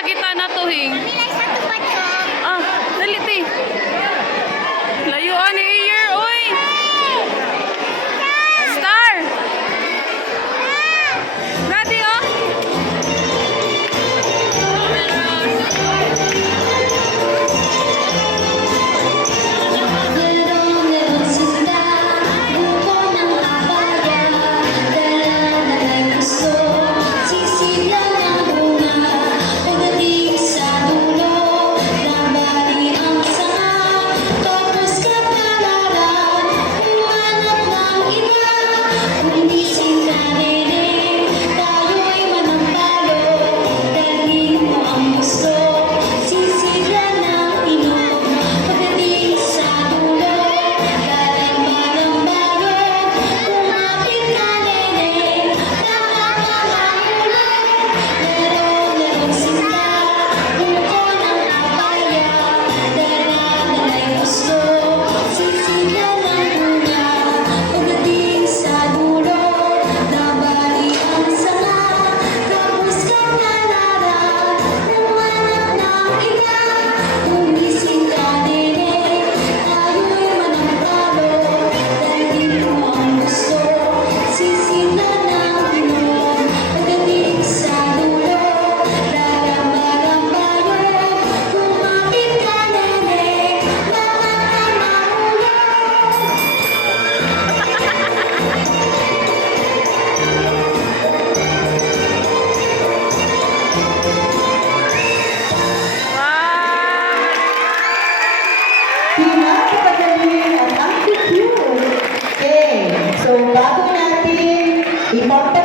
sa kita na to, hing. Nilay sa tumato. Ah, dali, ti. Layuan ni Ear, oy. Star. Ready, oh? Pinapakagaling at attitude. Okay, so bago natin ipapakita